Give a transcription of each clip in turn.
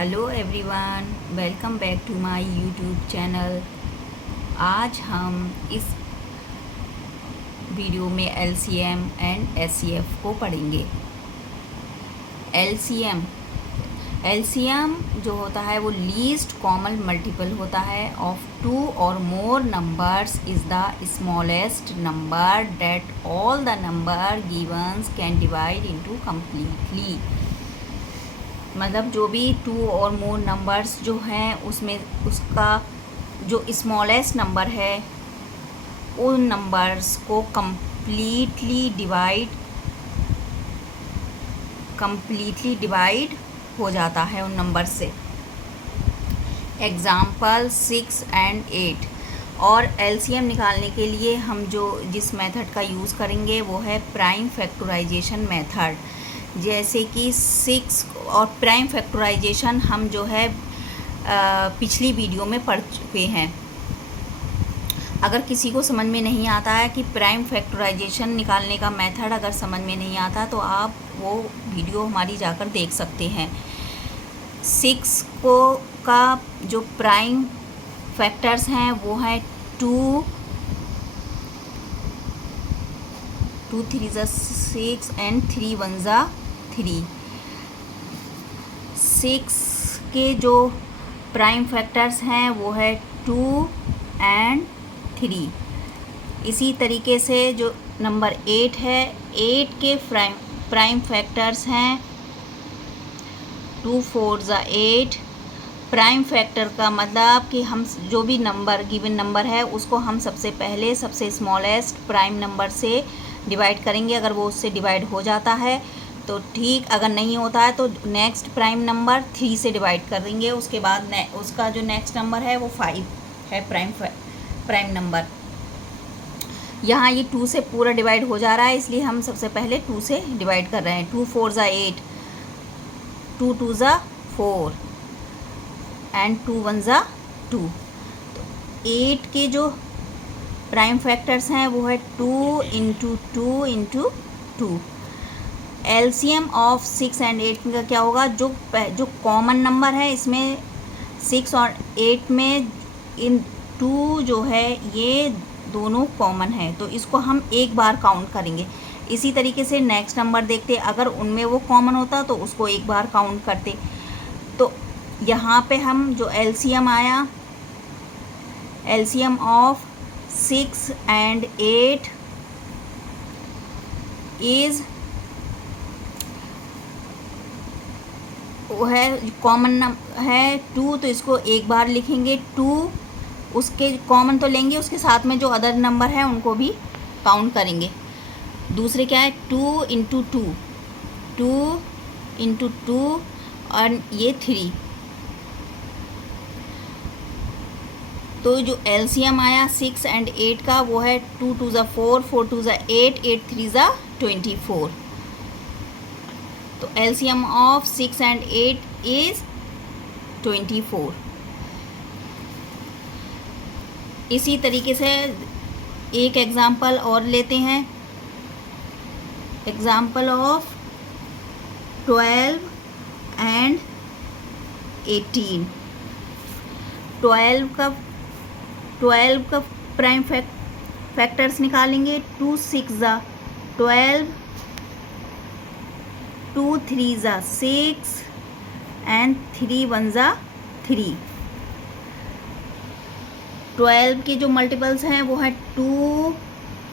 Hello everyone, welcome back to my YouTube channel. आज हम इस वीडियो में एलसीएम एंड एचसीएफ को पढ़ेंगे। एलसीएम जो होता है वो लीस्ट कॉमन मल्टीपल होता है ऑफ टू और more numbers is the smallest number that all the number givens can divide into completely. मतलब जो भी टू और मोर नंबर्स जो हैं उसमें उसका जो स्मॉलेस्ट नंबर है उन नंबर्स को कम्प्लीटली डिवाइड हो जाता है उन नंबर से। Example 6 and 8। और एलसीएम निकालने के लिए हम जिस मेथड का यूज़ करेंगे वो है प्राइम फैक्टराइजेशन मेथड। जैसे कि 6 और प्राइम फैक्टराइजेशन हम जो है पिछली वीडियो में पढ़ चुके हैं। अगर किसी को समझ में नहीं आता है कि प्राइम फैक्टराइजेशन निकालने का मेथड अगर समझ में नहीं आता तो आप वो वीडियो हमारी जाकर देख सकते हैं। 6 का जो प्राइम फैक्टर्स हैं वो है 2 3 ज़ा 6 एंड 3 1 ज़ा 3। 6 के जो प्राइम फैक्टर्स हैं वो है 2 एंड 3। इसी तरीके से जो नंबर 8 है, 8 के प्राइम फैक्टर्स हैं 2 4 ज़ा 8। प्राइम फैक्टर का मतलब कि हम जो भी नंबर गिवन नंबर है उसको हम सबसे पहले सबसे स्मॉलेस्ट प्राइम नंबर से डिवाइड करेंगे। अगर वो उससे डिवाइड हो जाता है तो ठीक, अगर नहीं होता है तो नेक्स्ट प्राइम नंबर 3 से डिवाइड कर देंगे। उसके बाद उसका जो नेक्स्ट नंबर है वो 5 है प्राइम नंबर। यहाँ ये 2 से पूरा डिवाइड हो जा रहा है इसलिए हम सबसे पहले 2 से डिवाइड कर रहे हैं। 2 4 ज़ा 8, 2 2 ज़ा 4 एंड 2 1 ज़ा 2। तो 8 के जो प्राइम फैक्टर्स हैं वो है 2 into 2 into 2। LCM of 6 and 8 का क्या होगा? जो कॉमन नंबर है इसमें 6 और 8 में इन 2 जो है ये दोनों कॉमन है तो इसको हम एक बार काउंट करेंगे। इसी तरीके से नेक्स्ट नंबर देखते, अगर उनमें वो कॉमन होता तो उसको एक बार काउंट करते। तो यहाँ पे हम जो एलसीएम आया, एलसीएम ऑफ 6 एंड 8 इज़ वो है कॉमन है 2 तो इसको एक बार लिखेंगे 2। उसके कॉमन तो लेंगे, उसके साथ में जो अदर नंबर है उनको भी काउंट करेंगे। दूसरे क्या है 2 इंटू 2, 2 इंटू 2 और ये 3। तो जो एलसीएम आया 6 एंड 8 का वो है 2 2 ज़ा 4, 4 2 ज़ा 8, 8 3 ज़ा 24। तो एलसीएम ऑफ 6 एंड 8 इज़ 24। इसी तरीके से एक एग्ज़ाम्पल और लेते हैं। Example of 12 and 18। 12 का प्राइम फैक्टर्स निकालेंगे। 2 6 ज़ा 12, 2 3 ज़ा 6 एंड 3 1 ज़ा 3। 12 के जो मल्टीपल्स हैं वो है 2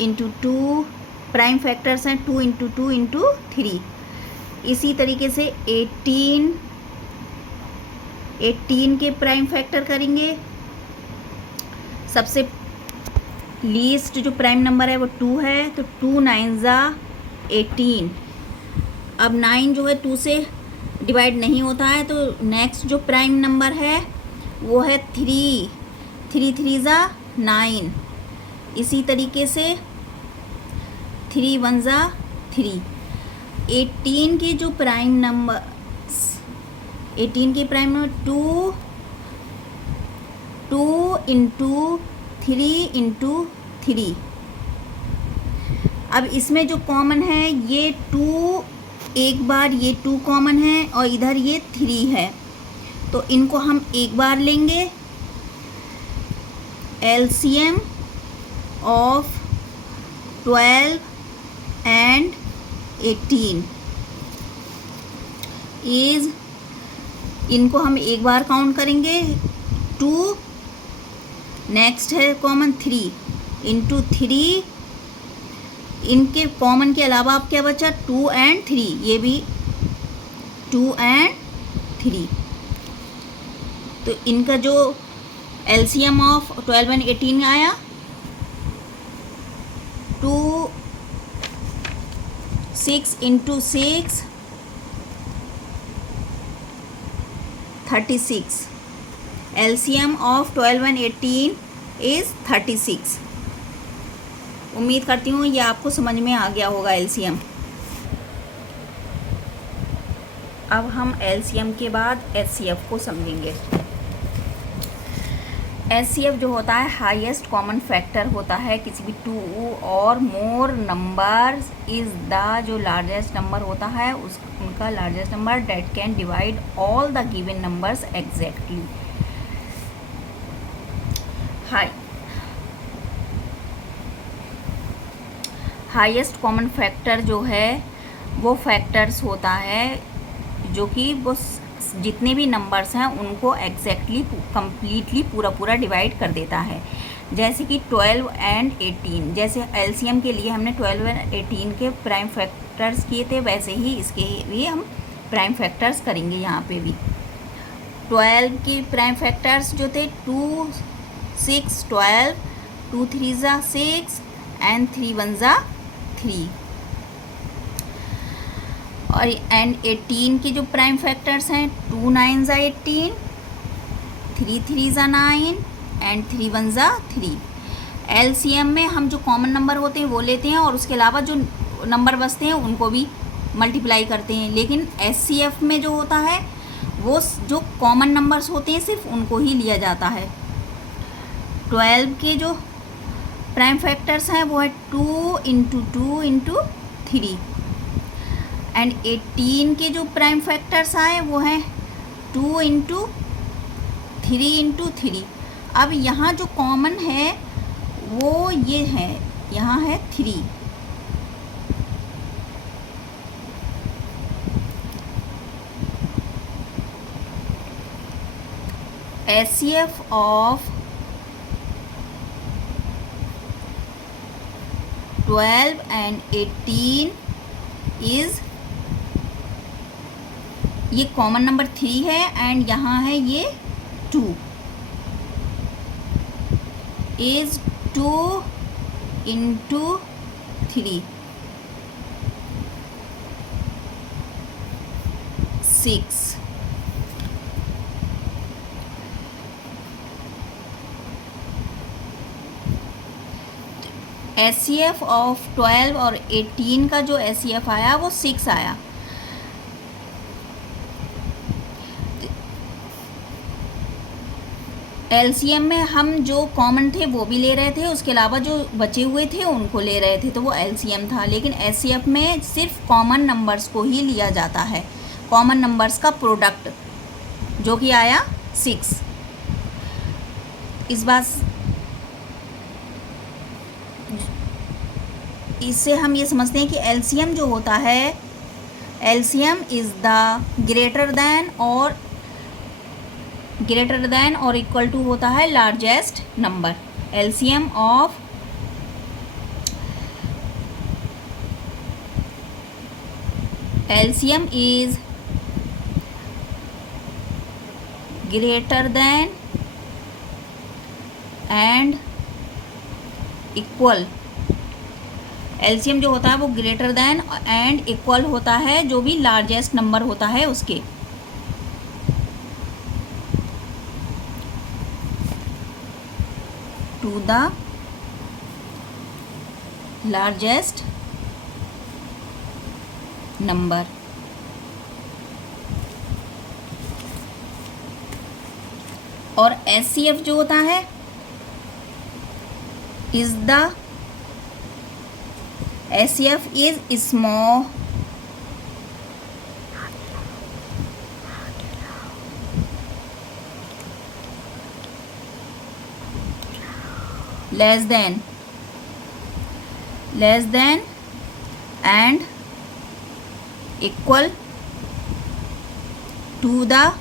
इंटू 2, प्राइम फैक्टर्स हैं 2 इंटू 2 इंटू 3। इसी तरीके से 18 के प्राइम फैक्टर करेंगे। सबसे लीस्ट जो प्राइम नंबर है वो 2 है तो 2 9 ज़ा 18। अब 9 जो है 2 से डिवाइड नहीं होता है तो नेक्स्ट जो प्राइम नंबर है वो है 3, 3 3 ज़ा 9। इसी तरीके से 3 1 ज़ा 3। 18 के जो प्राइम नंबर 18 के प्राइम नंबर 2 इंटू 3 इंटू 3। अब इसमें जो कॉमन है ये 2, एक बार ये 2 कॉमन है और इधर ये 3 है तो इनको हम एक बार लेंगे। LCM ऑफ 12 and 18 इज, इनको हम एक बार काउंट करेंगे 2, नेक्स्ट है कॉमन 3 इंटू 3, इनके कॉमन के अलावा आप क्या बचा 2 and 3, ये भी 2 and 3। तो इनका जो LCM ऑफ 12 and 18 आया 2 6 into 6 36। LCM of 12 and 18 is 36। उम्मीद करती हूँ ये आपको समझ में आ गया होगा LCM। अब हम LCM के बाद HCF को समझेंगे। HCF जो होता है हाईएस्ट कॉमन फैक्टर होता है किसी भी 2 और मोर नंबर्स इज़ द, जो लार्जेस्ट नंबर होता है उनका largest number date can divide all the given numbers exactly. Highest common factor जो है वो फैक्टर्स होता है जो कि वो जितने भी नंबर्स हैं उनको एग्जैक्टली कम्प्लीटली पूरा डिवाइड कर देता है। जैसे कि 12 and 18, जैसे LCM के लिए हमने 12 and 18 के प्राइम फैक्टर्स किए थे, वैसे ही इसके भी हम प्राइम फैक्टर्स करेंगे। यहाँ पे भी 12 के प्राइम फैक्टर्स जो थे 2 6 12, 2 3 ज़ा 6 एंड 3 1 ज़ा 3, और एंड 18 के जो प्राइम फैक्टर्स हैं 2 9 ज़ा 18, 3 3 ज़ा 9 एंड 3 1 ज़ा 3। LCM में हम जो कॉमन नंबर होते हैं वो लेते हैं और उसके अलावा जो नंबर बचते हैं उनको भी मल्टीप्लाई करते हैं। लेकिन HCF में जो होता है वो जो कॉमन नंबर्स होते हैं सिर्फ उनको ही लिया जाता है। 12 के जो प्राइम फैक्टर्स हैं वो है 2 इंटू 2 इंटू 3, एंड 18 के जो प्राइम फैक्टर्स आए वो हैं 2 इंटू 3 इंटू 3। अब यहाँ जो कॉमन है वो ये है, यहाँ है 3। HCF ऑफ 12 and 18 इज़, ये कॉमन नंबर 3 है एंड यहाँ है ये 2, इज़ 2 इंटू 3 6। HCF ऑफ 12 और 18 का जो HCF आया वो 6 आया। LCM में हम जो कॉमन थे वो भी ले रहे थे, उसके अलावा जो बचे हुए थे उनको ले रहे थे, तो वो LCM था। लेकिन HCF में सिर्फ कॉमन नंबर्स को ही लिया जाता है, कॉमन नंबर्स का प्रोडक्ट, जो कि आया 6। इस बात इससे हम ये समझते हैं कि LCM जो होता है, LCM is the greater than और इक्वल टू होता है largest number. LCM of LCM is greater than and equal. LCM जो होता है वो ग्रेटर देन एंड इक्वल होता है जो भी लार्जेस्ट नंबर होता है उसके। To the largest number. और HCF जो होता है is the HCF is less than and equal to the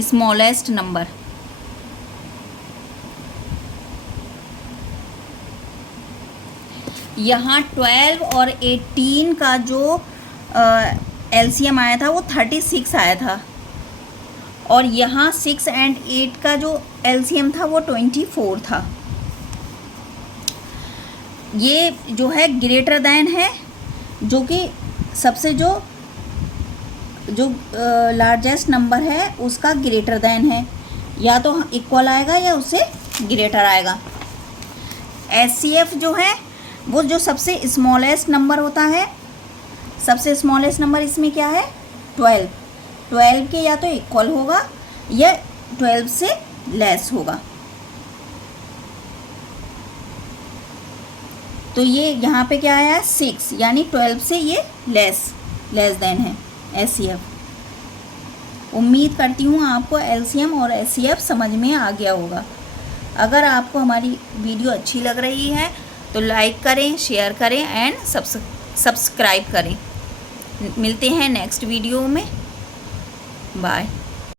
smallest number. यहाँ 12 और 18 का जो एलसीएम आया था वो 36 आया था, और यहाँ 6 एंड 8 का जो एलसीएम था वो 24 था। ये जो है ग्रेटर दैन है, जो कि सबसे जो लार्जेस्ट नंबर है उसका ग्रेटर दैन है, या तो इक्वल आएगा या उससे ग्रेटर आएगा। एचसीएफ जो है वो जो सबसे स्मॉलेस्ट नंबर होता है, सबसे स्मॉलेस्ट नंबर इसमें क्या है 12 के या तो इक्वल होगा या 12 से लेस होगा। तो ये यहाँ पे क्या आया 6, यानी 12 से ये लेस देन है एचसीएफ। उम्मीद करती हूँ आपको एलसीएम और एचसीएफ समझ में आ गया होगा। अगर आपको हमारी वीडियो अच्छी लग रही है तो लाइक करें, शेयर करें एंड सब्सक्राइब करें। मिलते हैं नेक्स्ट वीडियो में। बाय।